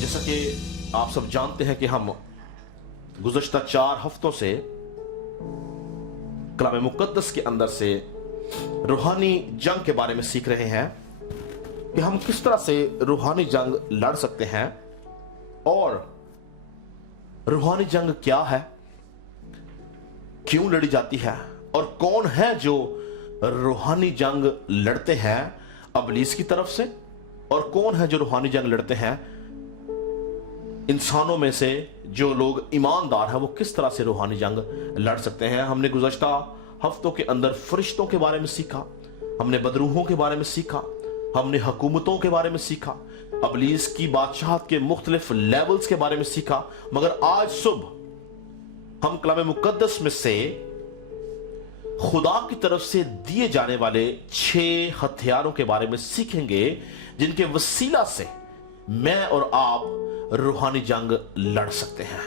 جیسا کہ آپ سب جانتے ہیں کہ ہم گزشتہ 4 ہفتوں سے کلام مقدس کے اندر سے روحانی جنگ کے بارے میں سیکھ رہے ہیں کہ ہم کس طرح سے روحانی جنگ لڑ سکتے ہیں اور روحانی جنگ کیا ہے، کیوں لڑی جاتی ہے، اور کون ہے جو روحانی جنگ لڑتے ہیں ابلیس کی طرف سے، اور کون ہے جو روحانی جنگ لڑتے ہیں انسانوں میں سے جو لوگ ایماندار ہیں، وہ کس طرح سے روحانی جنگ لڑ سکتے ہیں۔ ہم نے گزشتہ ہفتوں کے اندر فرشتوں کے بارے میں سیکھا، ہم نے بدروحوں کے بارے میں سیکھا، ہم نے حکومتوں کے بارے میں سیکھا، ابلیس کی بادشاہت کے مختلف لیولز کے بارے میں سیکھا۔ مگر آج صبح ہم کلام مقدس میں سے خدا کی طرف سے دیے جانے والے 6 ہتھیاروں کے بارے میں سیکھیں گے جن کے وسیلہ سے میں اور آپ روحانی جنگ لڑ سکتے ہیں۔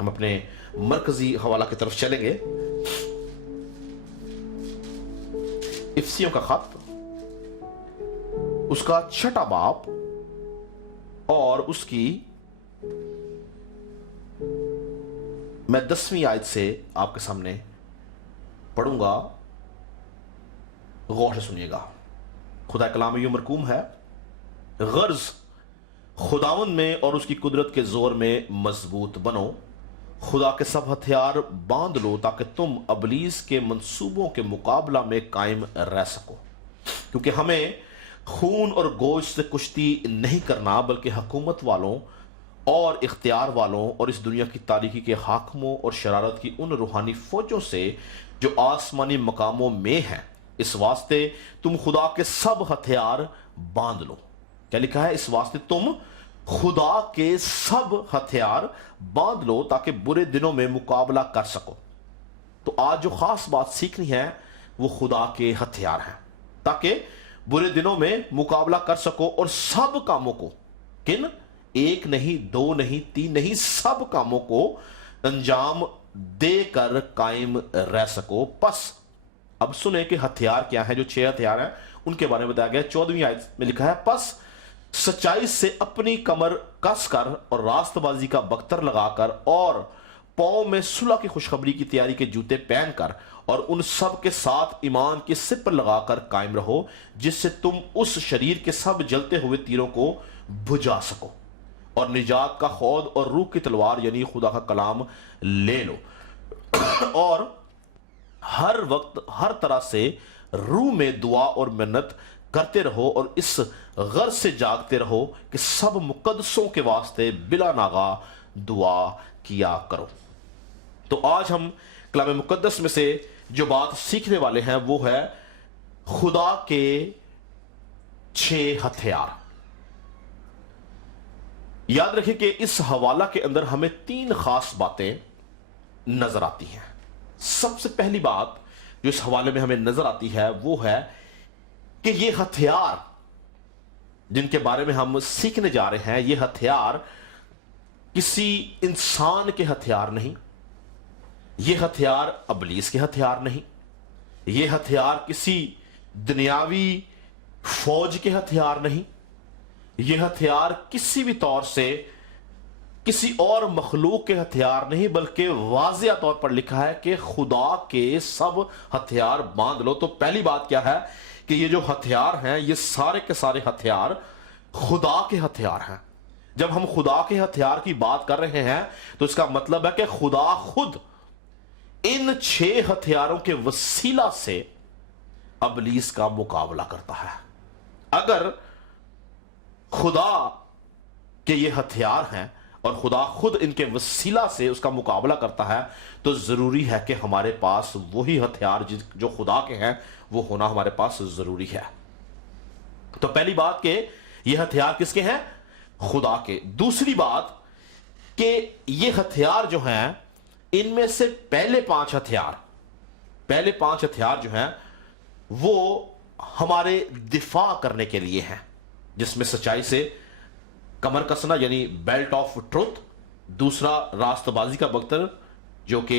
ہم اپنے مرکزی حوالہ کی طرف چلیں گے، افسیوں کا خط، اس کا 6واں باب اور اس کی میں 10ویں آیت سے آپ کے سامنے پڑھوں گا، غور سے سنیے گا۔ خدا کلام یوں مرقوم ہے: غرض خداوند میں اور اس کی قدرت کے زور میں مضبوط بنو، خدا کے سب ہتھیار باندھ لو تاکہ تم ابلیس کے منصوبوں کے مقابلہ میں قائم رہ سکو، کیونکہ ہمیں خون اور گوشت سے کشتی نہیں کرنا بلکہ حکومت والوں اور اختیار والوں اور اس دنیا کی تاریکی کے حاکموں اور شرارت کی ان روحانی فوجوں سے جو آسمانی مقاموں میں ہیں۔ اس واسطے تم خدا کے سب ہتھیار باندھ لو۔ کیا لکھا ہے؟ اس واسطے تم خدا کے سب ہتھیار باندھ لو تاکہ برے دنوں میں مقابلہ کر سکو۔ تو آج جو خاص بات سیکھنی ہے وہ خدا کے ہتھیار ہیں، تاکہ برے دنوں میں مقابلہ کر سکو اور سب کاموں کو، کن؟ 1 نہیں، 2 نہیں، 3 نہیں، سب کاموں کو انجام دے کر قائم رہ سکو۔ پس اب سنیں کہ ہتھیار کیا ہیں۔ جو 6 ہتھیار ہیں ان کے بارے میں بتایا گیا۔ 14ویں آیت میں لکھا ہے: پس سچائی سے اپنی کمر کس کر اور راست بازی کا بختر لگا کر اور پاؤں میں صلح کی خوشخبری کی تیاری کے جوتے پہن کر اور ان سب کے ساتھ ایمان کی سپر لگا کر قائم رہو، جس سے تم اس شریر کے سب جلتے ہوئے تیروں کو بجھا سکو، اور نجات کا خود اور روح کی تلوار یعنی خدا کا کلام لے لو، اور ہر وقت ہر طرح سے روح میں دعا اور منت کرتے رہو، اور اس غرض سے جاگتے رہو کہ سب مقدسوں کے واسطے بلا ناغہ دعا کیا کرو۔ تو آج ہم کلام مقدس میں سے جو بات سیکھنے والے ہیں وہ ہے خدا کے 6 ہتھیار۔ یاد رکھیں کہ اس حوالہ کے اندر ہمیں 3 خاص باتیں نظر آتی ہیں۔ سب سے پہلی بات جو اس حوالے میں ہمیں نظر آتی ہے وہ ہے کہ یہ ہتھیار جن کے بارے میں ہم سیکھنے جا رہے ہیں، یہ ہتھیار کسی انسان کے ہتھیار نہیں، یہ ہتھیار ابلیس کے ہتھیار نہیں، یہ ہتھیار کسی دنیاوی فوج کے ہتھیار نہیں، یہ ہتھیار کسی بھی طور سے کسی اور مخلوق کے ہتھیار نہیں، بلکہ واضح طور پر لکھا ہے کہ خدا کے سب ہتھیار باندھ لو۔ تو پہلی بات کیا ہے کہ یہ جو ہتھیار ہیں یہ سارے کے سارے ہتھیار خدا کے ہتھیار ہیں۔ جب ہم خدا کے ہتھیار کی بات کر رہے ہیں تو اس کا مطلب ہے کہ خدا خود ان 6 ہتھیاروں کے وسیلہ سے ابلیس کا مقابلہ کرتا ہے۔ اگر خدا کے یہ ہتھیار ہیں اور خدا خود ان کے وسیلہ سے اس کا مقابلہ کرتا ہے تو ضروری ہے کہ ہمارے پاس وہی ہتھیار جو خدا کے ہیں وہ ہونا ہمارے پاس ضروری ہے۔ تو پہلی بات کہ یہ ہتھیار کس کے ہیں؟ خدا کے۔ دوسری بات کہ یہ ہتھیار جو ہیں ان میں سے پہلے 5 ہتھیار جو ہیں وہ ہمارے دفاع کرنے کے لیے ہیں، جس میں سچائی سے کمر کسنا یعنی بیلٹ آف ٹروتھ، دوسرا راست بازی کا بختر جو کہ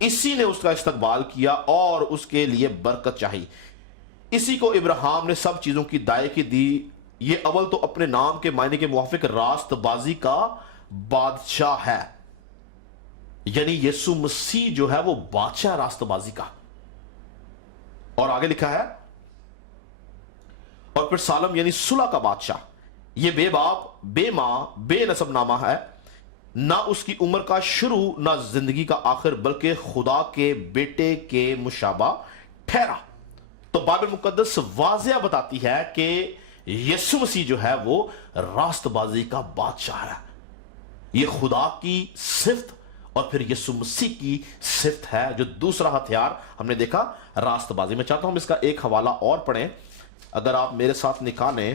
اسی نے اس کا استقبال کیا اور اس کے لیے برکت چاہی. اسی کو ابراہیم نے سب چیزوں کی دائیکی دی. یہ اول تو اپنے نام کے معنی کے موافق راست بازی کا بادشاہ ہے. یعنی یسوع مسیح جو ہے وہ بادشاہ راست بازی کا. اور آگے لکھا ہے اور پھر سالم یعنی صلح کا بادشاہ. یہ بے باپ بے ماں بے نسب نامہ ہے, نہ اس کی عمر کا شروع نہ زندگی کا آخر, بلکہ خدا کے بیٹے کے مشابہ ٹھہرا. تو بائبل مقدس واضح بتاتی ہے کہ یسوع مسیح جو ہے وہ راست بازی کا بادشاہ ہے. یہ خدا کی صفت اور پھر یسوع مسیح کی صفت ہے. جو دوسرا ہتھیار ہم نے دیکھا راست بازی. میں چاہتا ہوں ہم اس کا ایک حوالہ اور پڑھیں. اگر آپ میرے ساتھ نکالیں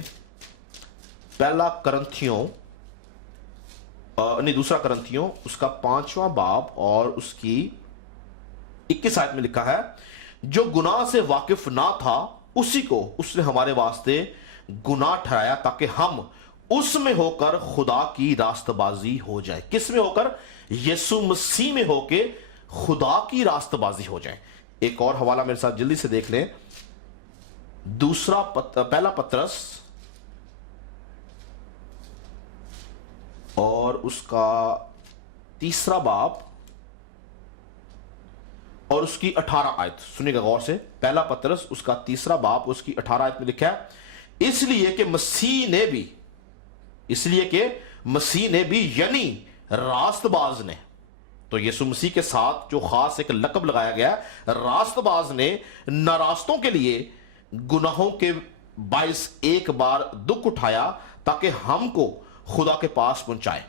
پہلا کرنتھیوں دوسرا کرنتھیوں اس کا 5واں باب اور اس کی 21 آیت میں لکھا ہے, جو گناہ سے واقف نہ تھا اسی کو اس نے ہمارے واسطے گناہ ٹھہرایا تاکہ ہم اس میں ہو کر خدا کی راست بازی ہو جائے. کس میں ہو کر؟ یسوع مسیح میں ہو کے خدا کی راست بازی ہو جائے. ایک اور حوالہ میرے ساتھ جلدی سے دیکھ لیں. پہلا پترس اور اس کا 3 باب اور اس کی 18 آیت سنیے گا غور سے. پہلا پترس اس کا 3 باب اس کی 18 آیت میں لکھا ہے, اس لیے کہ مسیح نے بھی یعنی راست باز نے. تو یسوع مسیح کے ساتھ جو خاص ایک لقب لگایا گیا, راست باز نے ناراستوں کے لیے گناہوں کے باعث ایک بار دکھ اٹھایا تاکہ ہم کو خدا کے پاس پہنچائے.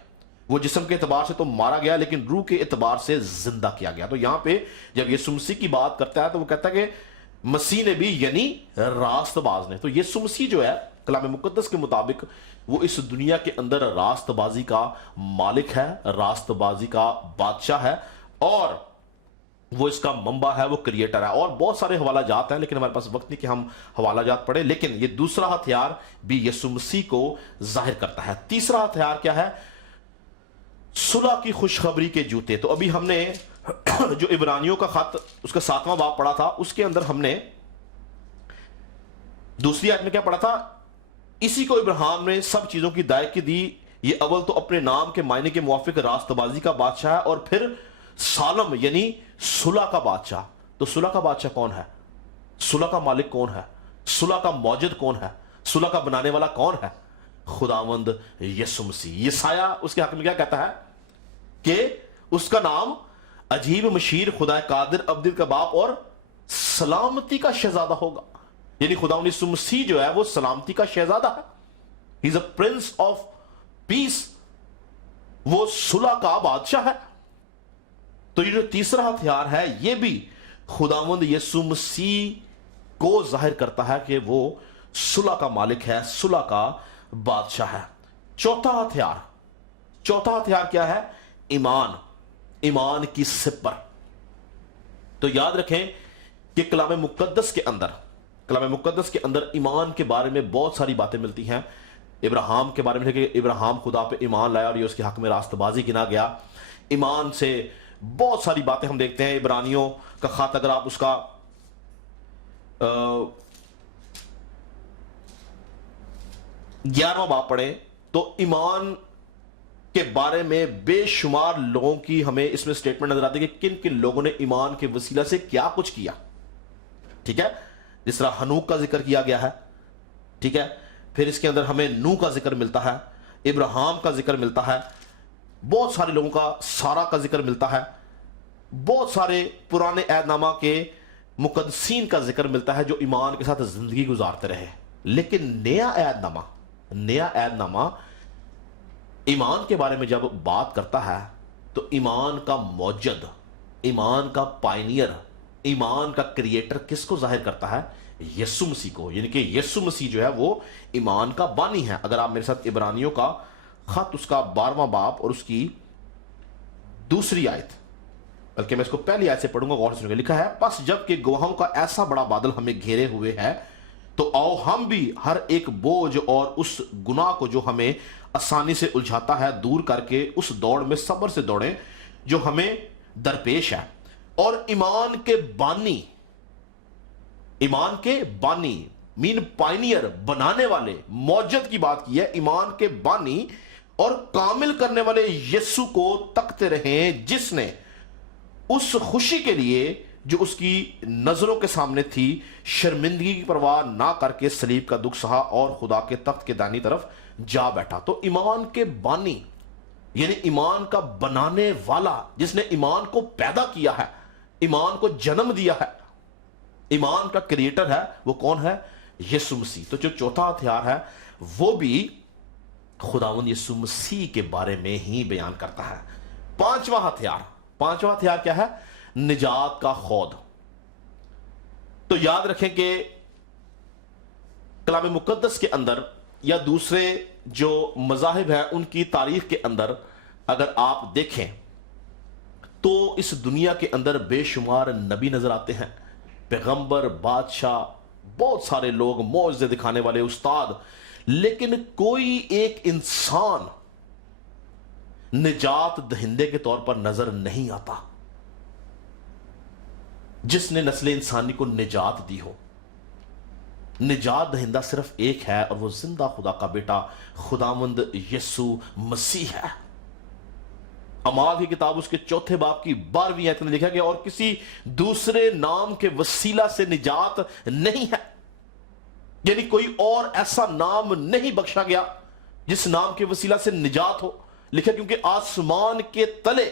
وہ جسم کے اعتبار سے تو مارا گیا لیکن روح کے اعتبار سے زندہ کیا گیا. تو یہاں پہ جب یسوع مسیح کی بات کرتا ہے تو وہ کہتا ہے کہ مسیح نے بھی یعنی راست باز نے. تو یسوع مسیح جو ہے کلام مقدس کے مطابق وہ اس دنیا کے اندر راست بازی کا مالک ہے, راست بازی کا بادشاہ ہے, اور وہ اس کا منبع ہے, وہ کریٹر ہے. اور بہت سارے حوالہ جات ہیں لیکن ہمارے پاس وقت نہیں کہ ہم حوالہ جات پڑھیں. لیکن یہ دوسرا ہتھیار بھی یسوع مسیح کو ظاہر کرتا ہے. تیسرا ہتھیار کیا ہے؟ صلح کی خوشخبری کے جوتے. تو ابھی ہم نے جو عبرانیوں کا خط اس کا 7واں باب پڑھا تھا, اس کے اندر ہم نے دوسری آیت میں کیا پڑھا تھا؟ اسی کو ابراہیم نے سب چیزوں کی دائیکی دی. یہ اول تو اپنے نام کے معنی کے موافق راست بازی کا بادشاہ ہے, اور پھر سالم یعنی صلح کا بادشاہ. تو صلح کا بادشاہ کون ہے؟ صلح کا مالک کون ہے؟ صلح کا موجد کون ہے؟ صلح کا بنانے والا کون ہے؟ خداوند یسوع مسیح. یسایہ اس کے حق میں کیا کہتا ہے کہ اس کا نام عجیب مشیر, خدا قادر, ابدی کا باپ اور سلامتی کا شہزادہ ہوگا. یعنی خداوند یسوع مسیح جو ہے وہ سلامتی کا شہزادہ ہے. ہی از اے پرنس آف پیس, وہ صلح کا بادشاہ ہے. تو یہ جو تیسرا ہتھیار ہے یہ بھی خداوند یسوع مسیح کو ظاہر کرتا ہے کہ وہ صلح کا مالک ہے, صلح کا بادشاہ ہے. چوتھا ہتھیار کیا ہے؟ ایمان کی سپر. تو یاد رکھیں کہ کلام مقدس کے اندر ایمان کے بارے میں بہت ساری باتیں ملتی ہیں. ابراہیم کے بارے میں کہ ابراہیم خدا پہ ایمان لایا اور یہ اس کے حق میں راست بازی گنا گیا. ایمان سے بہت ساری باتیں ہم دیکھتے ہیں. عبرانیوں کا خط اگر آپ اس کا 11واں باب پڑھیں تو ایمان کے بارے میں بے شمار لوگوں کی ہمیں اس میں سٹیٹمنٹ نظر آتی ہے کہ کن کن لوگوں نے ایمان کے وسیلہ سے کیا کچھ کیا. ٹھیک ہے, جس طرح ہنوک کا ذکر کیا گیا ہے. ٹھیک ہے, پھر اس کے اندر ہمیں نوح کا ذکر ملتا ہے, ابراہیم کا ذکر ملتا ہے, بہت سارے لوگوں کا سارا کا ذکر ملتا ہے, بہت سارے پرانے عہد نامہ کے مقدسین کا ذکر ملتا ہے جو ایمان کے ساتھ زندگی گزارتے رہے. لیکن نیا عہد نامہ ایمان کے بارے میں جب بات کرتا ہے تو ایمان کا موجد, ایمان کا پائنیئر, ایمان کا کریٹر کس کو ظاہر کرتا ہے؟ یسوع مسیح کو. یعنی کہ یسوع مسیح جو ہے وہ ایمان کا بانی ہے. اگر آپ میرے ساتھ عبرانیوں کا خط اس کا 12واں باب اور اس کی 2 آیت, بلکہ میں اس کو پہلی آیت سے پڑھوں گا, غور سے سنیں. لکھا ہے, پس جب کہ گواہوں کا ایسا بڑا بادل ہمیں گھیرے ہوئے ہے تو آؤ ہم بھی ہر ایک بوجھ اور اس گناہ کو جو ہمیں آسانی سے الجھاتا ہے دور کر کے اس دوڑ میں صبر سے دوڑیں جو ہمیں درپیش ہے. اور ایمان کے بانی، ایمان کے بانی مین پائنیئر، بنانے والے، موجد کی بات کی ہے، ایمان کے بانی اور کامل کرنے والے یسوع کو تکتے رہیں، جس نے اس خوشی کے لیے جو اس کی نظروں کے سامنے تھی شرمندگی کی پرواہ نہ کر کے صلیب کا دکھ سہا اور خدا کے تخت کے دائنی طرف جا بیٹھا۔ تو ایمان کے بانی یعنی ایمان کا بنانے والا، جس نے ایمان کو پیدا کیا ہے، ایمان کو جنم دیا ہے، ایمان کا کریٹر ہے، وہ کون ہے؟ یسوع مسیح۔ تو جو چوتھا ہتھیار ہے وہ بھی خداوند یسوع مسیح کے بارے میں ہی بیان کرتا ہے۔ پانچواں ہتھیار کیا ہے؟ نجات کا خود۔ تو یاد رکھیں کہ کلام مقدس کے اندر یا دوسرے جو مذاہب ہیں ان کی تاریخ کے اندر اگر آپ دیکھیں تو اس دنیا کے اندر بے شمار نبی نظر آتے ہیں، پیغمبر، بادشاہ، بہت سارے لوگ، معجزے دکھانے والے استاد، لیکن کوئی ایک انسان نجات دہندے کے طور پر نظر نہیں آتا جس نے نسل انسانی کو نجات دی ہو۔ نجات دہندہ صرف ایک ہے اور وہ زندہ خدا کا بیٹا خداوند یسوع مسیح ہے۔ اعمال کی کتاب اس کے 4 باب کی 12ویں آیت میں لکھا گیا، اور کسی دوسرے نام کے وسیلہ سے نجات نہیں ہے، یعنی کوئی اور ایسا نام نہیں بخشا گیا جس نام کے وسیلہ سے نجات ہو۔ لکھا کیونکہ آسمان کے تلے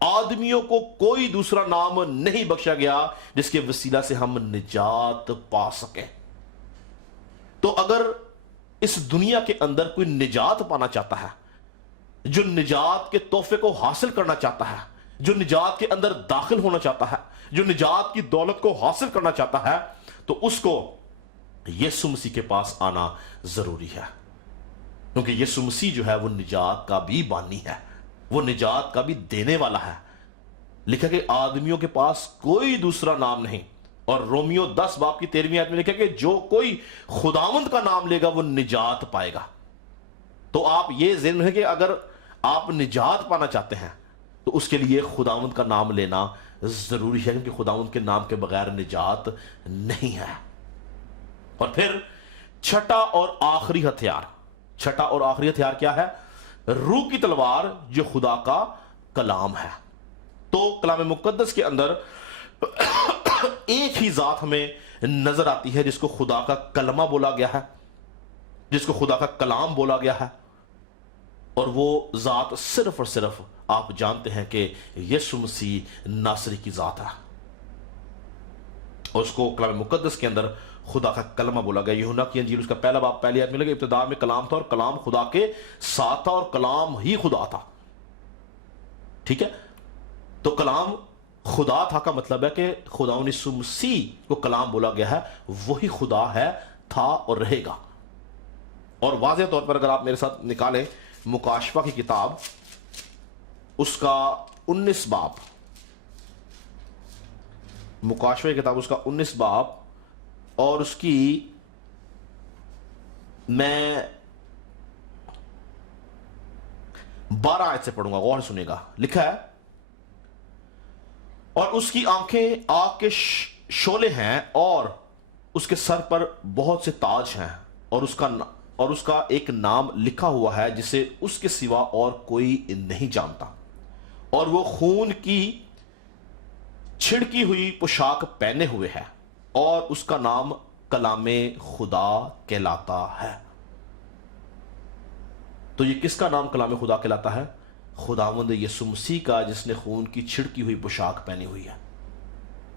آدمیوں کو کوئی دوسرا نام نہیں بخشا گیا جس کے وسیلہ سے ہم نجات پا سکیں۔ تو اگر اس دنیا کے اندر کوئی نجات پانا چاہتا ہے، جو نجات کے تحفے کو حاصل کرنا چاہتا ہے، جو نجات کے اندر داخل ہونا چاہتا ہے، جو نجات کی دولت کو حاصل کرنا چاہتا ہے، تو اس کو یسوع مسیح کے پاس آنا ضروری ہے، کیونکہ یسوع مسیح جو ہے وہ نجات کا بھی بانی ہے، وہ نجات کا بھی دینے والا ہے۔ لکھا کہ آدمیوں کے پاس کوئی دوسرا نام نہیں، اور رومیو 10 باب کی 13ویں آیت میں لکھا کہ جو کوئی خداوند کا نام لے گا وہ نجات پائے گا۔ تو آپ یہ ذہن میں ہے کہ اگر آپ نجات پانا چاہتے ہیں تو اس کے لیے خداوند کا نام لینا ضروری ہے، کیونکہ خداوند کے نام کے بغیر نجات نہیں ہے۔ اور پھر چھٹا اور آخری ہتھیار کیا ہے؟ روح کی تلوار جو خدا کا کلام ہے۔ تو کلام مقدس کے اندر ایک ہی ذات ہمیں نظر آتی ہے جس کو خدا کا کلمہ بولا گیا ہے، جس کو خدا کا کلام بولا گیا ہے، اور وہ ذات صرف اور صرف آپ جانتے ہیں کہ یسوع مسیح ناصری کی ذات ہے، اور اس کو کلام مقدس کے اندر خدا کا کلمہ بولا گیا۔ یوحنا کی انجیل اس کا 1 باب 1 آیت میں لگا، ابتدا میں کلام تھا اور کلام خدا کے ساتھ تھا اور کلام ہی خدا تھا۔ ٹھیک ہے، تو کلام خدا تھا کا مطلب ہے کہ خداوند یسوع مسیح کو کلام بولا گیا ہے، وہی خدا ہے، تھا اور رہے گا۔ اور واضح طور پر اگر آپ میرے ساتھ نکالیں مکاشفہ کی کتاب اس کا 19 باب، مکاشفہ کی کتاب اس کا 19 باب، اور اس کی میں 12 آیت سے پڑھوں گا، غور سے سنیے گا۔ لکھا ہے، اور اس کی آنکھیں آگ کے شعلے ہیں اور اس کے سر پر بہت سے تاج ہیں، اور اس کا ایک نام لکھا ہوا ہے جسے اس کے سوا اور کوئی نہیں جانتا، اور وہ خون کی چھڑکی ہوئی پوشاک پہنے ہوئے ہے، اور اس کا نام کلام خدا کہلاتا ہے۔ تو یہ کس کا نام کلام خدا کہلاتا ہے؟ خداوند یسوع مسیح کا، جس نے خون کی چھڑکی ہوئی پوشاک پہنی ہوئی ہے۔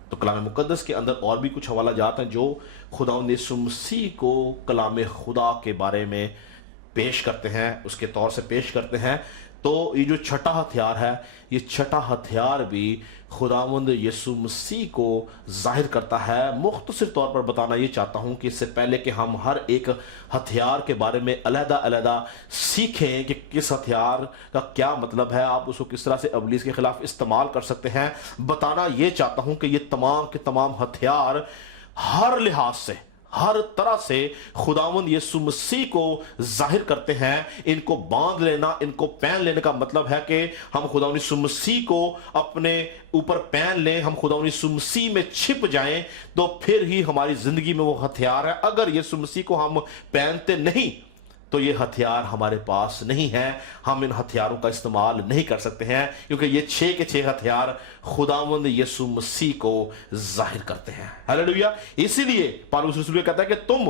تو کلام مقدس کے اندر اور بھی کچھ حوالہ جات ہیں جو خداوند یسوع مسیح کو کلام خدا کے بارے میں پیش کرتے ہیں، اس کے طور سے پیش کرتے ہیں۔ تو یہ جو چھٹا ہتھیار ہے، یہ چھٹا ہتھیار بھی خداوند یسوع مسیح کو ظاہر کرتا ہے۔ مختصر طور پر بتانا یہ چاہتا ہوں کہ اس سے پہلے کہ ہم ہر ایک ہتھیار کے بارے میں علیحدہ سیکھیں کہ کس ہتھیار کا کیا مطلب ہے، آپ اس کو کس طرح سے ابلیس کے خلاف استعمال کر سکتے ہیں، بتانا یہ چاہتا ہوں کہ یہ تمام کے تمام ہتھیار ہر ہر طرح سے خداوند یسوع مسیح کو ظاہر کرتے ہیں۔ ان کو باندھ لینا، ان کو پہن لینے کا مطلب ہے کہ ہم خداوند یسوع مسیح کو اپنے اوپر پہن لیں، ہم خداوند یسوع مسیح میں چھپ جائیں، تو پھر ہی ہماری زندگی میں وہ ہتھیار ہے۔ اگر یسوع مسیح کو ہم پہنتے نہیں تو یہ ہتھیار ہمارے پاس نہیں ہے، ہم ان ہتھیاروں کا استعمال نہیں کر سکتے ہیں، کیونکہ یہ 6 کے 6 ہتھیار خداوند یسوع مسیح کو ظاہر کرتے ہیں۔ ہاللیلویہ۔ اسی لیے پالوس رسول یہ کہتا ہے کہ تم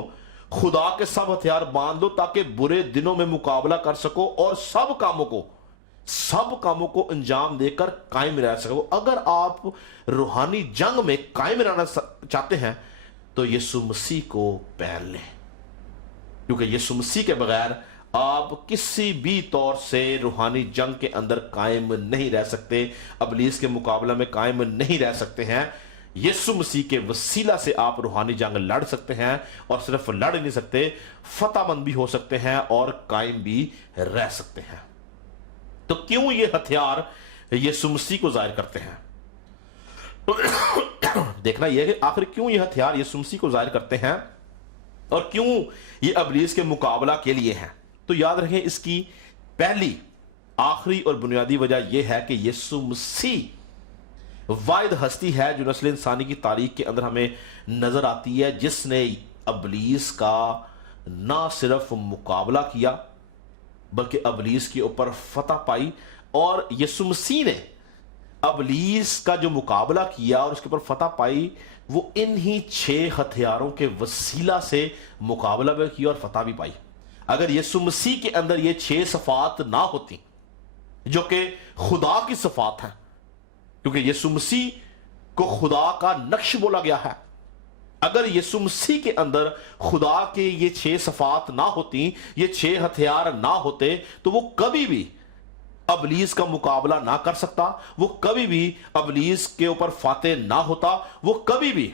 خدا کے سب ہتھیار باندھ لو تاکہ برے دنوں میں مقابلہ کر سکو اور سب کاموں کو انجام دے کر قائم رہ سکو۔ اگر آپ روحانی جنگ میں قائم رہنا چاہتے ہیں تو یسوع مسیح کو پہن لیں، کیونکہ یسوع مسیح کے بغیر آپ کسی بھی طور سے روحانی جنگ کے اندر قائم نہیں رہ سکتے، ابلیس کے مقابلہ میں قائم نہیں رہ سکتے ہیں۔ یسوع مسیح کے وسیلہ سے آپ روحانی جنگ لڑ سکتے ہیں، اور صرف لڑ نہیں سکتے، فتح مند بھی ہو سکتے ہیں اور قائم بھی رہ سکتے ہیں۔ تو کیوں یہ ہتھیار یسوع مسیح کو ظاہر کرتے ہیں؟ دیکھنا یہ ہے کہ آخر کیوں یہ ہتھیار یسوع مسیح کو ظاہر کرتے ہیں اور کیوں یہ ابلیس کے مقابلہ کے لیے ہیں؟ تو یاد رکھیں، اس کی پہلی، آخری اور بنیادی وجہ یہ ہے کہ یسوع مسیح واحد ہستی ہے جو نسل انسانی کی تاریخ کے اندر ہمیں نظر آتی ہے، جس نے ابلیس کا نہ صرف مقابلہ کیا بلکہ ابلیس کے اوپر فتح پائی۔ اور یسوع مسیح نے ابلیس کا جو مقابلہ کیا اور اس کے اوپر فتح پائی، وہ انہی 6 ہتھیاروں کے وسیلہ سے مقابلہ بھی کیا اور فتح بھی پائی۔ اگر یسوع مسیح کے اندر یہ 6 صفات نہ ہوتی جو کہ خدا کی صفات ہیں، کیونکہ یسوع مسیح کو خدا کا نقش بولا گیا ہے، اگر یسوع مسیح کے اندر خدا کے یہ 6 صفات نہ ہوتی، یہ 6 ہتھیار نہ ہوتے، تو وہ کبھی بھی ابلیس کا مقابلہ نہ کر سکتا، وہ کبھی بھی ابلیس کے اوپر فاتح نہ ہوتا، وہ کبھی بھی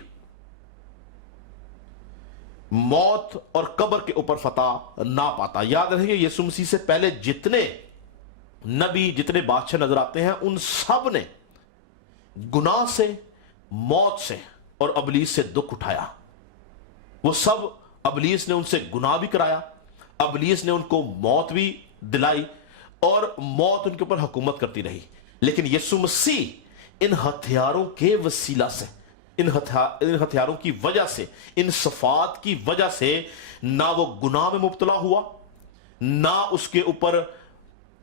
موت اور قبر کے اوپر فتح نہ پاتا۔ یاد رکھیں کہ یسوع مسیح سے پہلے جتنے نبی، جتنے بادشاہ نظر آتے ہیں، ان سب نے گناہ سے، موت سے اور ابلیس سے دکھ اٹھایا۔ وہ سب، ابلیس نے ان سے گناہ بھی کرایا، ابلیس نے ان کو موت بھی دلائی اور موت ان کے اوپر حکومت کرتی رہی، لیکن یسوع مسیح ان ہتھیاروں کے وسیلہ سے، ان ہتھیاروں کی وجہ سے، ان صفات کی وجہ سے نہ وہ گناہ میں مبتلا ہوا، نہ اس کے اوپر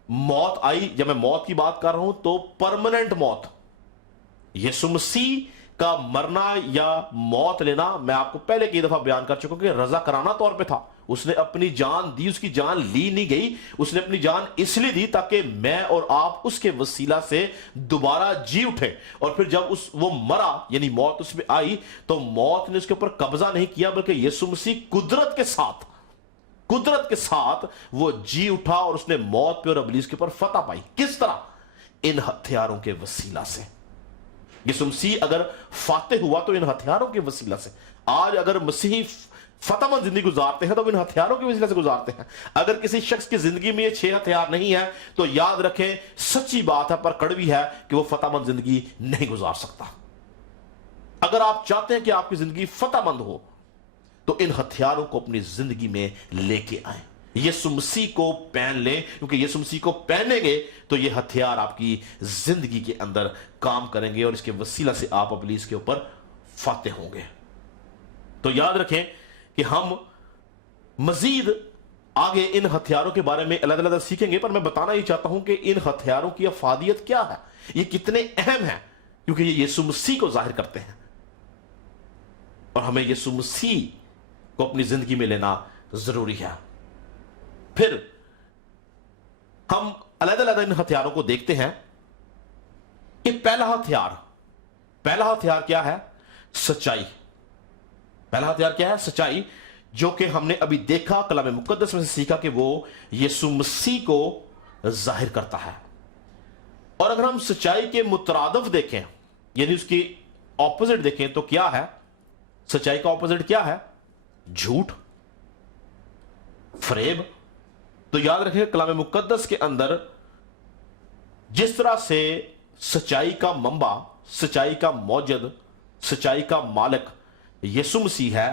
موت آئی۔ جب میں موت کی بات کر رہا ہوں تو پرماننٹ موت، یسوع مسیح کا مرنا یا موت لینا میں آپ کو پہلے کئی دفعہ بیان کر چکا ہوں کہ رضا کرانہ طور پہ تھا، اس نے اپنی جان دی، اس کی جان لی نہیں گئی، اس نے اپنی جان اس لیے دی تاکہ میں اور آپ اس کے وسیلہ سے دوبارہ جی اٹھے۔ اور پھر جب وہ مرا، یعنی موت اس میں آئی، تو موت نے اس کے اوپر قبضہ نہیں کیا، بلکہ یسوع مسیح قدرت کے ساتھ وہ جی اٹھا اور اس نے موت پہ اور ابلیس کے اوپر فتح پائی۔ کس طرح؟ ان ہتھیاروں کے وسیلہ سے۔ یسوع مسیح اگر فاتح ہوا تو ان ہتھیاروں کے وسیلہ سے۔ آج اگر مسیحی فتح مند زندگی گزارتے ہیں تو وہ ان ہتھیاروں کے وسیلہ سے گزارتے ہیں۔ اگر کسی شخص کی زندگی میں یہ 6 ہتھیار نہیں ہے تو یاد رکھیں، سچی بات ہے پر کڑوی ہے، کہ وہ فتح مند زندگی نہیں گزار سکتا۔ اگر آپ چاہتے ہیں کہ آپ کی زندگی فتح مند ہو تو ان ہتھیاروں کو اپنی زندگی میں لے کے آئیں، یسوع مسیح کو پہن لیں، کیونکہ یسوع مسیح کو پہنیں گے تو یہ ہتھیار آپ کی زندگی کے اندر کام کریں گے اور اس کے وسیلہ سے آپ ابلیس کے اوپر فاتح ہوں گے۔ تو یاد رکھیں کہ ہم مزید آگے ان ہتھیاروں کے بارے میں علیحدہ سیکھیں گے، پر میں بتانا ہی چاہتا ہوں کہ ان ہتھیاروں کی افادیت کیا ہے، یہ کتنے اہم ہیں، کیونکہ یہ یسوع مسیح کو ظاہر کرتے ہیں اور ہمیں یسوع مسیح کو اپنی زندگی میں لینا ضروری ہے۔ پھر ہم علیحدہ ان ہتھیاروں کو دیکھتے ہیں کہ پہلا ہتھیار کیا ہے؟ سچائی۔ پہلا ہتھیار کیا ہے؟ سچائی، جو کہ ہم نے ابھی دیکھا، کلام مقدس میں سے سیکھا کہ وہ یسوع مسیح کو ظاہر کرتا ہے۔ اور اگر ہم سچائی کے مترادف دیکھیں، یعنی اس کی اپوزٹ دیکھیں، تو کیا ہے؟ سچائی کا اپوزٹ کیا ہے؟ جھوٹ، فریب۔ تو یاد رکھیں کلام مقدس کے اندر جس طرح سے سچائی کا منبع، سچائی کا موجد، سچائی کا مالک یسوع مسیح ہے،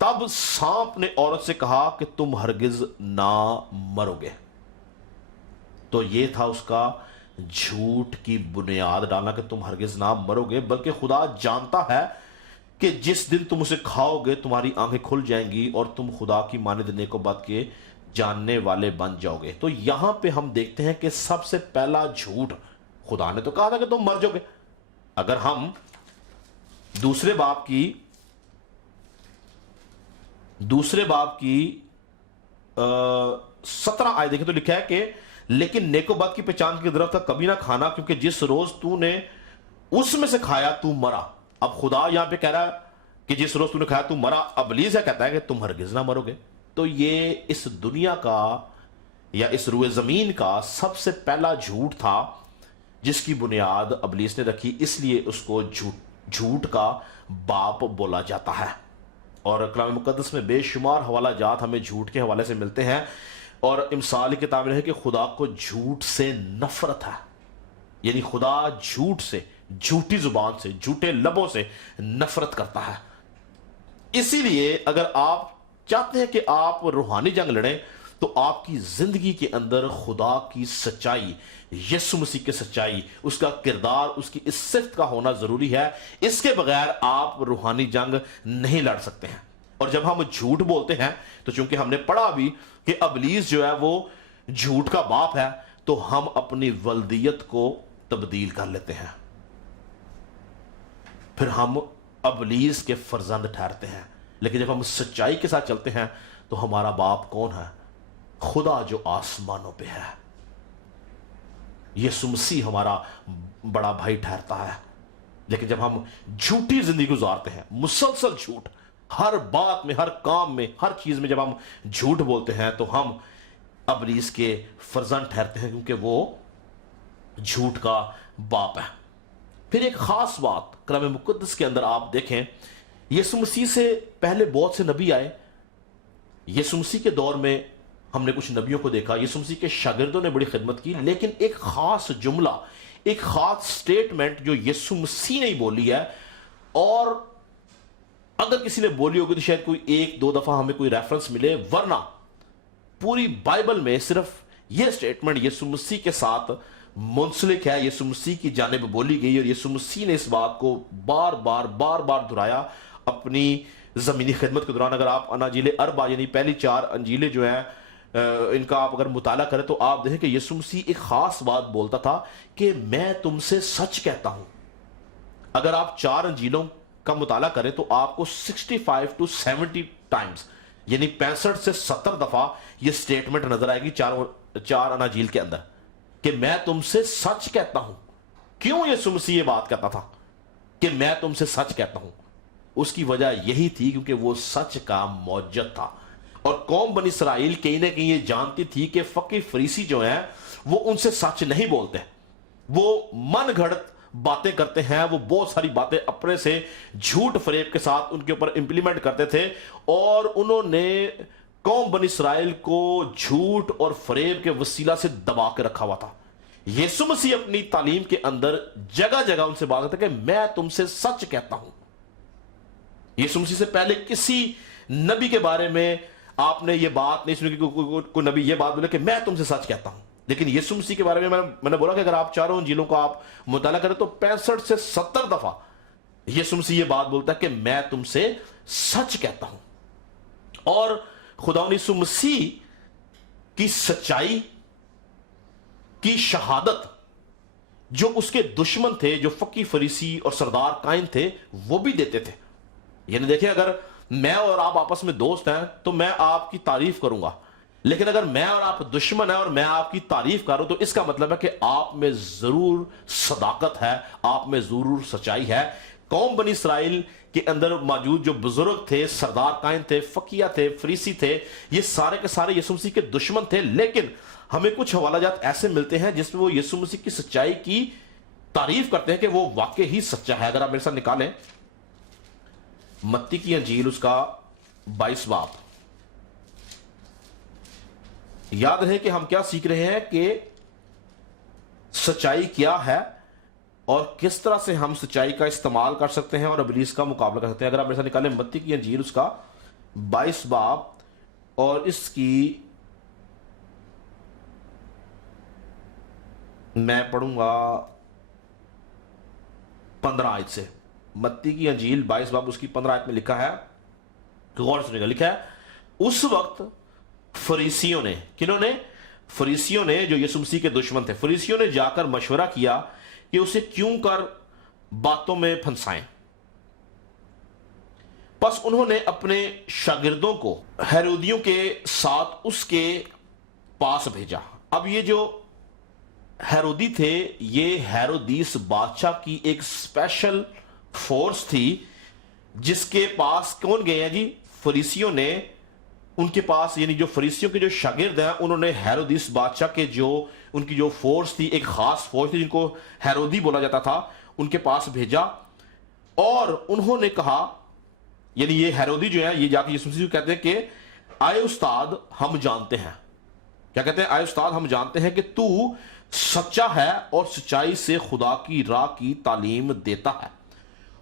تب سانپ نے عورت سے کہا کہ تم ہرگز نہ مرو گے. تو یہ تھا اس کا جھوٹ کی بنیاد ڈالنا کہ تم ہرگز نہ مرو گے، بلکہ خدا جانتا ہے کہ جس دن تم اسے کھاؤ گے تمہاری آنکھیں کھل جائیں گی اور تم خدا کی مانند نیک و بد کے جاننے والے بن جاؤ گے. تو یہاں پہ ہم دیکھتے ہیں کہ سب سے پہلا جھوٹ، خدا نے تو کہا تھا کہ تم مر جاؤ گے. اگر ہم دوسرے باب کی 17 آیت دیکھیں تو لکھا ہے کہ لیکن نیک و بد کی پہچان کی درخت کا کبھی نہ کھانا، کیونکہ جس روز تو نے اس میں سے کھایا تو مرا. اب خدا یہاں پہ کہہ رہا ہے کہ جس روز تو نے کھایا تو مرا، ابلیس کہتا ہے کہ تم ہرگز نہ مرو گے. تو یہ اس دنیا کا یا اس روئے زمین کا سب سے پہلا جھوٹ تھا جس کی بنیاد ابلیس نے رکھی، اس لیے اس کو جھوٹ کا باپ بولا جاتا ہے. اور کلام مقدس میں بے شمار حوالہ جات ہمیں جھوٹ کے حوالے سے ملتے ہیں، اور امثال کی تعبیر ہے کہ خدا کو جھوٹ سے نفرت ہے. یعنی خدا جھوٹ سے، جھوٹی زبان سے، جھوٹے لبوں سے نفرت کرتا ہے. اسی لیے اگر آپ چاہتے ہیں کہ آپ روحانی جنگ لڑیں تو آپ کی زندگی کے اندر خدا کی سچائی، یسوع مسیح کی سچائی، اس کا کردار، اس کی اس صفت کا ہونا ضروری ہے. اس کے بغیر آپ روحانی جنگ نہیں لڑ سکتے ہیں. اور جب ہم جھوٹ بولتے ہیں تو چونکہ ہم نے پڑھا بھی کہ ابلیس جو ہے وہ جھوٹ کا باپ ہے، تو ہم اپنی ولدیت کو تبدیل کر لیتے ہیں، پھر ہم ابلیس کے فرزند ٹھہرتے ہیں. لیکن جب ہم سچائی کے ساتھ چلتے ہیں تو ہمارا باپ کون ہے؟ خدا جو آسمانوں پہ ہے. یسوع مسیح ہمارا بڑا بھائی ٹھہرتا ہے. لیکن جب ہم جھوٹی زندگی گزارتے ہیں، مسلسل جھوٹ، ہر بات میں، ہر کام میں، ہر چیز میں جب ہم جھوٹ بولتے ہیں تو ہم ابلیس کے فرزند ٹھہرتے ہیں، کیونکہ وہ جھوٹ کا باپ ہے. پھر ایک خاص بات کلام مقدس کے اندر آپ دیکھیں، یسوع مسیح سے پہلے بہت سے نبی آئے. یسوع مسیح کے دور میں ہم نے کچھ نبیوں کو دیکھا، یسوع مسیح کے شاگردوں نے بڑی خدمت کی، لیکن ایک خاص جملہ، ایک خاص سٹیٹمنٹ جو یسوع مسیح نے بولی ہے، اور اگر کسی نے بولی ہوگی تو شاید کوئی ایک دو دفعہ ہمیں کوئی ریفرنس ملے، ورنہ پوری بائبل میں صرف یہ سٹیٹمنٹ یسوع مسیح کے ساتھ منسلک ہے، یسوع مسیح کی جانب بولی گئی، اور یسوع مسیح نے اس بات کو بار بار دہرایا اپنی زمینی خدمت کے دوران. اگر آپ اناجیل اربع یعنی پہلی 4 انجیلیں جو ہیں ان کا آپ اگر مطالعہ کریں تو آپ دیکھیں کہ یسوع مسیح ایک خاص بات بولتا تھا کہ میں تم سے سچ کہتا ہوں. اگر آپ 4 انجیلوں کا مطالعہ کریں تو آپ کو 65 to 70 ٹائمز یعنی 65 سے 70 دفعہ یہ سٹیٹمنٹ نظر آئے گی 4 اناجیل کے اندر کہ میں تم سے سچ کہتا ہوں. کیوں یسوع مسیح یہ بات کہتا تھا کہ میں تم سے سچ کہتا ہوں؟ اس کی وجہ یہی تھی کیونکہ وہ سچ کا موجد تھا، اور قوم بنی اسرائیل کہیں نہ کہیں یہ جانتی تھی کہ فقی فریسی جو ہیں وہ ان سے سچ نہیں بولتے، وہ من گھڑت باتیں کرتے ہیں، وہ بہت ساری باتیں اپنے سے جھوٹ فریب کے ساتھ ان کے اوپر امپلیمنٹ کرتے تھے، اور انہوں نے قوم بنی اسرائیل کو جھوٹ اور فریب کے وسیلہ سے دبا کے رکھا ہوا تھا. یسوع مسیح اپنی تعلیم کے اندر جگہ جگہ ان سے بات کرتے کہ میں تم سے سچ کہتا ہوں. یسوع مسیح سے پہلے کسی نبی کے بارے میں آپ نے یہ بات نہیں سنی کہ کوئی نبی یہ بات بولے کہ میں تم سے سچ کہتا ہوں. لیکن یسوع مسیح کے بارے میں میں نے بولا کہ اگر آپ 4 انجیلوں کا آپ مطالعہ کریں تو 65 سے 70 دفعہ یسوع مسیح یہ بات بولتا ہے کہ میں تم سے سچ کہتا ہوں. اور خداوند یسوع مسیح کی سچائی کی شہادت جو اس کے دشمن تھے، جو فقی فریسی اور سردار قائن تھے، وہ بھی دیتے تھے. یعنی دیکھیں، اگر میں اور آپ آپس میں دوست ہیں تو میں آپ کی تعریف کروں گا، لیکن اگر میں اور آپ دشمن ہیں اور میں آپ کی تعریف کروں تو اس کا مطلب ہے کہ آپ میں ضرور صداقت ہے، آپ میں ضرور سچائی ہے. قوم بنی اسرائیل کے اندر موجود جو بزرگ تھے، سردار قائن تھے، فقیہ تھے، فریسی تھے، یہ سارے کے سارے یسوع مسیح کے دشمن تھے. لیکن ہمیں کچھ حوالہ جات ایسے ملتے ہیں جس میں وہ یسوع مسیح کی سچائی کی تعریف کرتے ہیں کہ وہ واقعی ہی سچا ہے. اگر آپ میرے ساتھ نکالیں متی کی انجیل اس کا 22 باب، یاد رہے کہ ہم کیا سیکھ رہے ہیں کہ سچائی کیا ہے اور کس طرح سے ہم سچائی کا استعمال کر سکتے ہیں اور ابلیس کا مقابلہ کر سکتے ہیں. اگر آپ میرے ساتھ نکالیں متی کی انجیل اس کا 22 باب اور اس کی میں پڑھوں گا 15 آیت سے. متی کی انجیل 22 باب اس کی 15 آیت میں لکھا ہے, غور سنیے گا. لکھا ہے اس وقت فریسیوں نے, کنہوں نے؟ فریسیوں نے, جو یسوع مسیح کے دشمن تھے. فریسیوں نے جا کر مشورہ کیا کہ اسے کیوں کر باتوں میں پھنسائیں. پس انہوں نے اپنے شاگردوں کو ہیرودیوں کے ساتھ اس کے پاس بھیجا. اب یہ جو ہیرودی تھے, یہ ہیرودیس بادشاہ کی ایک اسپیشل فورس تھی, جس کے پاس کون گئے ہیں جی؟ فریسیوں نے. ان کے پاس, یعنی جو فریسیوں کے جو شاگرد ہیں, انہوں نے ہیرودیس بادشاہ کے جو ان کی جو فورس تھی, ایک خاص فورس تھی جن کو ہیرودی بولا جاتا تھا, ان کے پاس بھیجا. اور انہوں نے کہا, یعنی یہ ہیرودی جو ہے, یہ جا کے یسوع مسیح کو کہتے ہیں کہ آئے استاد, ہم جانتے ہیں. کیا کہتے ہیں؟ آئے استاد, ہم جانتے ہیں کہ تو سچا ہے اور سچائی سے خدا کی راہ کی تعلیم دیتا ہے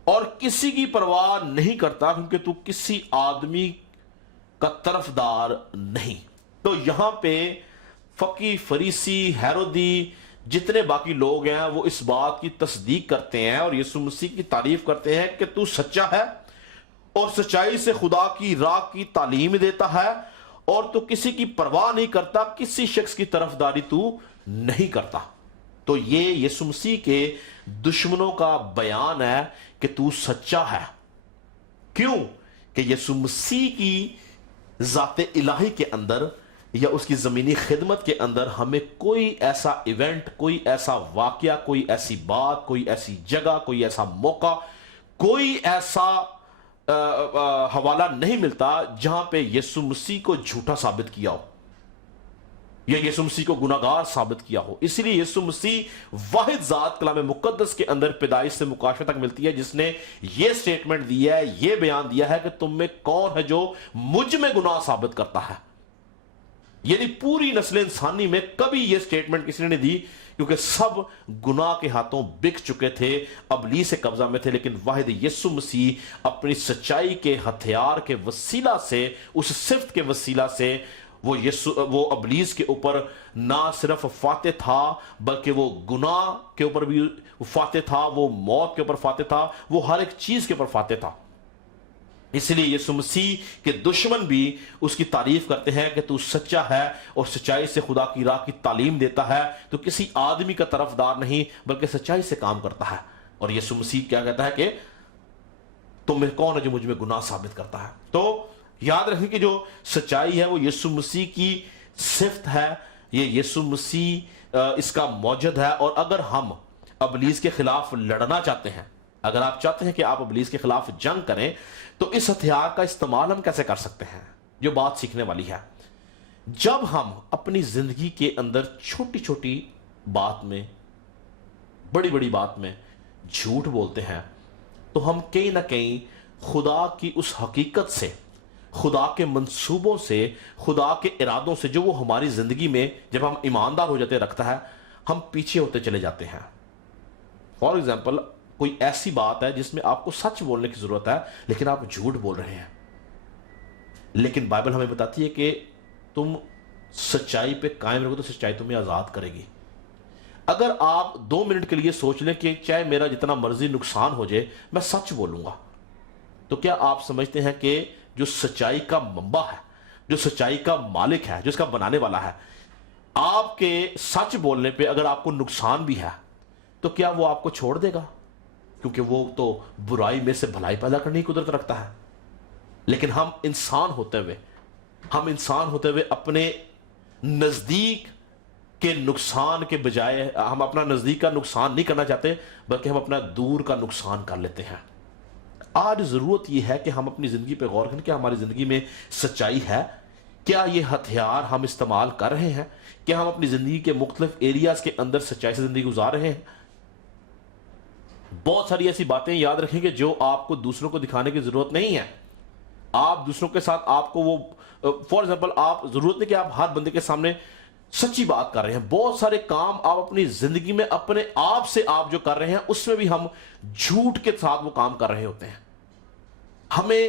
اور کسی کی پرواہ نہیں کرتا, کیونکہ تو کسی آدمی کا طرفدار نہیں. تو یہاں پہ فقی, فریسی, ہیرودی, جتنے باقی لوگ ہیں, وہ اس بات کی تصدیق کرتے ہیں اور یسوع مسیح کی تعریف کرتے ہیں کہ تو سچا ہے اور سچائی سے خدا کی راہ کی تعلیم دیتا ہے اور تو کسی کی پرواہ نہیں کرتا, کسی شخص کی طرفداری تو نہیں کرتا. تو یہ یسوع مسیح کے دشمنوں کا بیان ہے کہ تو سچا ہے. کیوں؟ کہ یسوع مسیح کی ذات الہی کے اندر یا اس کی زمینی خدمت کے اندر ہمیں کوئی ایسا ایونٹ, کوئی ایسا واقعہ, کوئی ایسی بات, کوئی ایسی جگہ, کوئی ایسا موقع, کوئی ایسا حوالہ نہیں ملتا جہاں پہ یسوع مسیح کو جھوٹا ثابت کیا ہو یا یسوع مسیح کو گناہگار ثابت کیا ہو. اسی لیے یسوع مسیح واحد ذات کلام مقدس کے اندر پیدائش سے مکاشفہ تک ملتی ہے, جس نے یہ سٹیٹمنٹ دیا ہے, یہ بیان دیا ہے کہ تم میں کون ہے جو مجھ میں گناہ ثابت کرتا ہے. یعنی پوری نسل انسانی میں کبھی یہ سٹیٹمنٹ کسی نے نہیں دی, کیونکہ سب گناہ کے ہاتھوں بک چکے تھے, ابلیس سے قبضہ میں تھے. لیکن واحد یسوع مسیح اپنی سچائی کے ہتھیار کے وسیلہ سے, اس صفت کے وسیلہ سے, وہ ابلیس کے اوپر نہ صرف فاتح تھا بلکہ وہ گناہ کے اوپر بھی فاتح تھا, وہ موت کے اوپر فاتح تھا, وہ ہر ایک چیز کے اوپر فاتح تھا. اس لیے یسوع مسیح کے دشمن بھی اس کی تعریف کرتے ہیں کہ تو سچا ہے اور سچائی سے خدا کی راہ کی تعلیم دیتا ہے, تو کسی آدمی کا طرفدار نہیں بلکہ سچائی سے کام کرتا ہے. اور یسوع مسیح کیا کہتا ہے کہ تم میں کون ہے جو مجھ میں گناہ ثابت کرتا ہے. تو یاد رکھیں کہ جو سچائی ہے وہ یسوع مسیح کی صفت ہے, یہ یسوع مسیح اس کا موجد ہے. اور اگر ہم ابلیس کے خلاف لڑنا چاہتے ہیں, اگر آپ چاہتے ہیں کہ آپ ابلیس کے خلاف جنگ کریں, تو اس ہتھیار کا استعمال ہم کیسے کر سکتے ہیں؟ جو بات سیکھنے والی ہے, جب ہم اپنی زندگی کے اندر چھوٹی چھوٹی بات میں, بڑی بڑی بات میں جھوٹ بولتے ہیں, تو ہم کہیں نہ کہیں خدا کی اس حقیقت سے, خدا کے منصوبوں سے, خدا کے ارادوں سے جو وہ ہماری زندگی میں جب ہم ایماندار ہو جاتے رکھتا ہے, ہم پیچھے ہوتے چلے جاتے ہیں. فار ایگزامپل, کوئی ایسی بات ہے جس میں آپ کو سچ بولنے کی ضرورت ہے لیکن آپ جھوٹ بول رہے ہیں. لیکن بائبل ہمیں بتاتی ہے کہ تم سچائی پہ قائم رہو تو سچائی تمہیں آزاد کرے گی. اگر آپ 2 منٹ کے لیے سوچ لیں کہ چاہے میرا جتنا مرضی نقصان ہو جائے میں سچ بولوں گا, تو کیا آپ سمجھتے ہیں کہ جو سچائی کا منبع ہے, جو سچائی کا مالک ہے, جو اس کا بنانے والا ہے, آپ کے سچ بولنے پہ اگر آپ کو نقصان بھی ہے تو کیا وہ آپ کو چھوڑ دے گا؟ کیونکہ وہ تو برائی میں سے بھلائی پیدا کرنے کی قدرت رکھتا ہے. لیکن ہم انسان ہوتے ہوئے اپنے نزدیک کے نقصان کے بجائے ہم اپنا نزدیک کا نقصان نہیں کرنا چاہتے بلکہ ہم اپنا دور کا نقصان کر لیتے ہیں. آج ضرورت یہ ہے کہ ہم اپنی زندگی پہ غور کریں کہ ہماری زندگی میں سچائی ہے. کیا یہ ہتھیار ہم استعمال کر رہے ہیں؟ کیا ہم اپنی زندگی کے مختلف ایریاز کے اندر سچائی سے زندگی گزار رہے ہیں؟ بہت ساری ایسی باتیں یاد رکھیں کہ جو آپ کو دوسروں کو دکھانے کی ضرورت نہیں ہے. آپ دوسروں کے ساتھ آپ کو وہ, فار ایگزامپل, آپ ضرورت نہیں کہ آپ ہر بندے کے سامنے سچی بات کر رہے ہیں. بہت سارے کام آپ اپنی زندگی میں اپنے آپ سے آپ جو کر رہے ہیں اس میں بھی ہم جھوٹ کے ساتھ وہ کام کر رہے ہوتے ہیں. ہمیں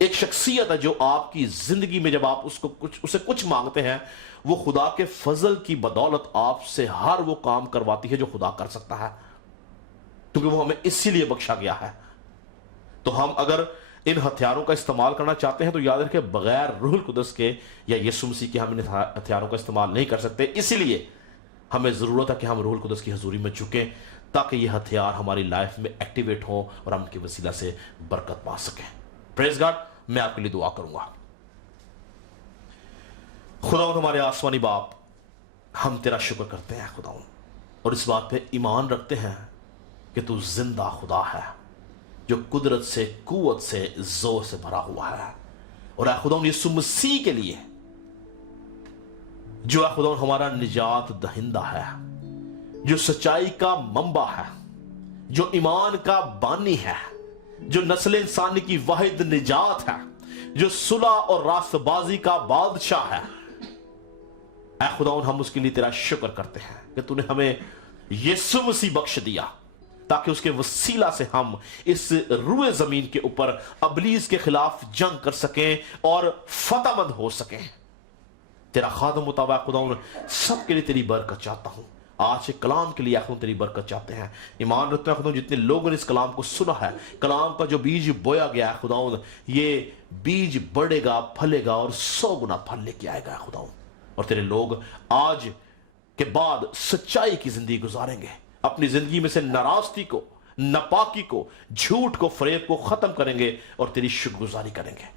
ایک شخصیت ہے جو آپ کی زندگی میں جب آپ اسے کچھ مانگتے ہیں، وہ خدا کے فضل کی بدولت آپ سے ہر وہ کام کرواتی ہے جو خدا کر سکتا ہے، کیونکہ وہ ہمیں اسی لیے بخشا گیا ہے۔ تو ہم اگر ان ہتھیاروں کا استعمال کرنا چاہتے ہیں تو یاد رکھیں بغیر روح القدس کے یا یسوع مسیح کے ہم ان ہتھیاروں کا استعمال نہیں کر سکتے۔ اسی لیے ہمیں ضرورت ہے کہ ہم روح القدس کی حضوری میں جھکیں تاکہ یہ ہتھیار ہماری لائف میں ایکٹیویٹ ہوں اور ہم کے وسیلہ سے برکت پا سکیں۔ پریز گاڈ، میں آپ کے لیے دعا کروں گا۔ خداوند ہمارے آسمانی باپ، ہم تیرا شکر کرتے ہیں خداوند، اور اس بات پہ ایمان رکھتے ہیں کہ تو زندہ خدا ہے جو قدرت سے، قوت سے، زور سے بھرا ہوا ہے، اور اے خداوند یسوع مسیح کے لیے جو اے خداوند ہمارا نجات دہندہ ہے، جو سچائی کا منبع ہے، جو ایمان کا بانی ہے، جو نسل انسانی کی واحد نجات ہے، جو صلح اور راست بازی کا بادشاہ ہے، اے خداوند ہم اس کے لیے تیرا شکر کرتے ہیں کہ تو نے ہمیں یسوع مسیح بخش دیا تاکہ اس کے وسیلہ سے ہم اس روئے زمین کے اوپر ابلیس کے خلاف جنگ کر سکیں اور فتح مند ہو سکیں۔ تیرا خادم مطابق خداوند سب کے لیے تیری برکت چاہتا ہوں، آج کے کلام کے لیے خداوند تیری برکت چاہتے ہیں۔ ایمان رکھتے ہیں خداوند جتنے لوگوں نے اس کلام کو سنا ہے، کلام کا جو بیج بویا گیا ہے خداوند، یہ بیج بڑھے گا، پھلے گا اور 100 گنا پھل لے کے آئے گا خداوند، اور تیرے لوگ آج کے بعد سچائی کی زندگی گزاریں گے، اپنی زندگی میں سے ناراستی کو، ناپاکی کو، جھوٹ کو، فریب کو ختم کریں گے اور تیری شکر گزاری کریں گے۔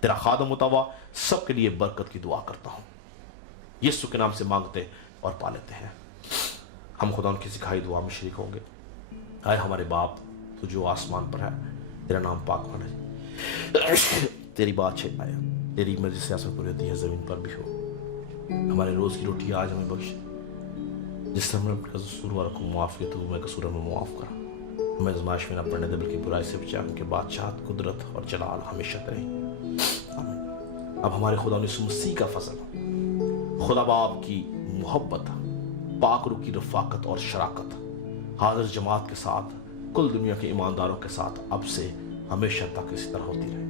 تیرا خادم متوا سب کے لیے برکت کی دعا کرتا ہوں، یسوع کے نام سے مانگتے اور پا لیتے ہیں۔ ہم خدا ان کی سکھائی دعا میں شریک ہوں گے۔ اے ہمارے باپ تو جو آسمان پر ہے، تیرا نام پاک ہونا، تیری بات آئے، تیری مرضی سے ایسا پوری ہوتی ہے زمین پر بھی ہو۔ ہمارے روز کی روٹی آج ہمیں بخش، جس سے ہم نے اپنے قصور کو معاف کیا تو میں قصور میں معاف کرا، ہمیں آزمائش میں نہ پڑنے دے بلکہ برائی سے بچا، ان کے بادشاہت، قدرت اور جلال ہمیشہ رہے۔ اب ہمارے خدا یسوع مسیح کا فضل، خدا باپ کی محبت، پاک روح کی رفاقت اور شراکت حاضر جماعت کے ساتھ، کل دنیا کے ایمانداروں کے ساتھ اب سے ہمیشہ تک اسی طرح ہوتی رہے۔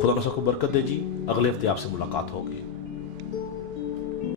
خدا نے سب کو برکت دے جی۔ اگلے ہفتے آپ سے ملاقات ہوگی۔